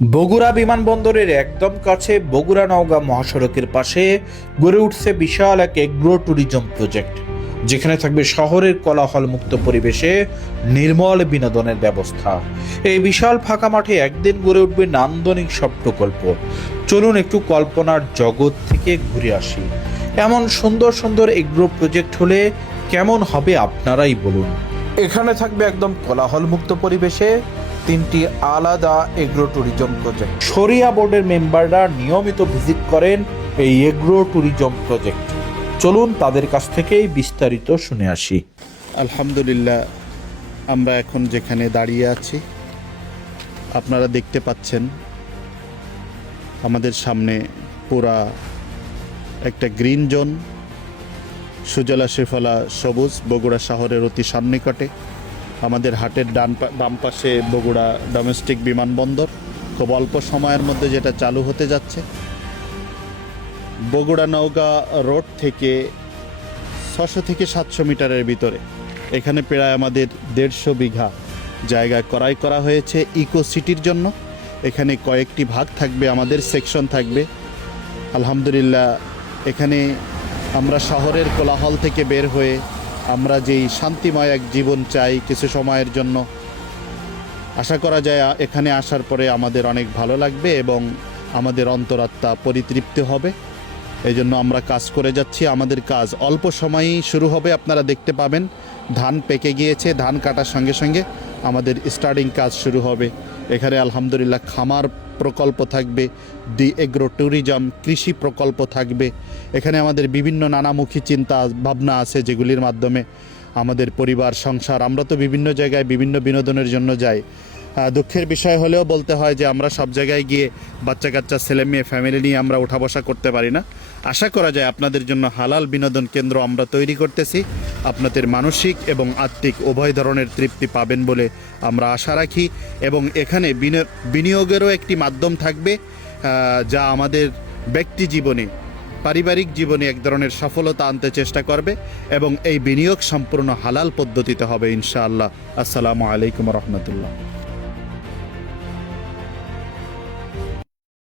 বগুড়া বিমানবন্দরের একদম কাছে বগুড়া নওগাঁ মহাসড়কের পাশে গড়ে উঠছে বিশাল এক এগ্রো ট্যুরিজম প্রজেক্ট, যেখানে থাকবে শহরের কোলাহল মুক্ত পরিবেশে নির্মল বিনোদনের ব্যবস্থা। এই বিশাল ফাঁকা মাঠে একদিন গড়ে উঠবে নান্দনিক সব প্রকল্প। চলুন একটু কল্পনার জগৎ থেকে ঘুরে আসি। এমন সুন্দর সুন্দর এগ্রো প্রজেক্ট হলে কেমন হবে আপনারাই বলুন। এখানে থাকবে একদম কোলাহল মুক্ত পরিবেশে তিনটি আলাদা এগ্রো ট্যুরিজম প্রজেক্ট। শরিয়া বোর্ডের মেম্বাররা নিয়মিত ভিজিট করেন এই এগ্রো ট্যুরিজম প্রজেক্ট। চলুন তাদের কাছ থেকেই বিস্তারিত শুনে আসি। আলহামদুলিল্লাহ, আমরা এখন যেখানে দাঁড়িয়ে আছি, আপনারা দেখতে পাচ্ছেন, আমাদের সামনে পুরা একটা গ্রিন জোন। সুজলা সুফলা সবুজ, বগুড়া শহরের অতি সন্নিকটে। আমাদের হাটের ডান বাম পাশে বগুড়া ডোমেস্টিক বিমানবন্দর খুব অল্প সময়ের মধ্যে যেটা চালু হতে যাচ্ছে। বগুড়া নওগাঁ রোড থেকে ছশো থেকে সাতশো মিটারের ভিতরে। এখানে প্রায় আমাদের দেড়শো বিঘা জায়গা ক্রয় করা হয়েছে ইকো সিটির জন্য। এখানে কয়েকটি ভাগ থাকবে, আমাদের সেকশন থাকবে। আলহামদুলিল্লাহ, এখানে আমরা শহরের কোলাহল থেকে বের হয়ে আমরা যেই শান্তিময় এক জীবন চাই কিছু সময়ের জন্য, আশা করা যায় এখানে আসার পরে আমাদের অনেক ভালো লাগবে এবং আমাদের অন্তরাত্মা পরিতৃপ্তি হবে। এই জন্য আমরা কাজ করে যাচ্ছি। আমাদের কাজ অল্প সময়েই শুরু হবে, আপনারা দেখতে পাবেন। ধান পেকে গিয়েছে, ধান কাটার সঙ্গে সঙ্গে আমাদের স্টার্টিং কাজ শুরু হবে। এখানে আলহামদুলিল্লাহ খামার প্রকল্প থাকবে, দি এগ্রো ট্যুরিজম কৃষি প্রকল্প থাকবে। এখানে আমাদের বিভিন্ন নানামুখী চিন্তা, ভাবনা আছে যেগুলির মাধ্যমে আমাদের পরিবার, সংসার, আমরা তো বিভিন্ন জায়গায় বিভিন্ন বিনোদনের জন্য যাই। দুঃখের বিষয় হলেও বলতে হয় যে আমরা সব জায়গায় গিয়ে বাচ্চা কাচ্চা, ছেলে মেয়ে ফ্যামিলি নিয়ে আমরা উঠা বসা করতে পারি না। আশা করা যায় আপনাদের জন্য হালাল বিনোদন কেন্দ্র আমরা তৈরি করতেছি। আপনাদের মানসিক এবং আত্মিক উভয় ধরনের তৃপ্তি পাবেন বলে আমরা আশা রাখি এবং এখানে বিনি- বিনিয়োগেরও একটি মাধ্যম থাকবে যা আমাদের ব্যক্তি জীবনে, পারিবারিক জীবনে এক ধরনের সফলতা আনতে চেষ্টা করবে এবং এই বিনিয়োগ সম্পূর্ণ হালাল পদ্ধতিতে হবে ইনশাআল্লাহ। আসসালামু আলাইকুম রহমতুল্লাহ।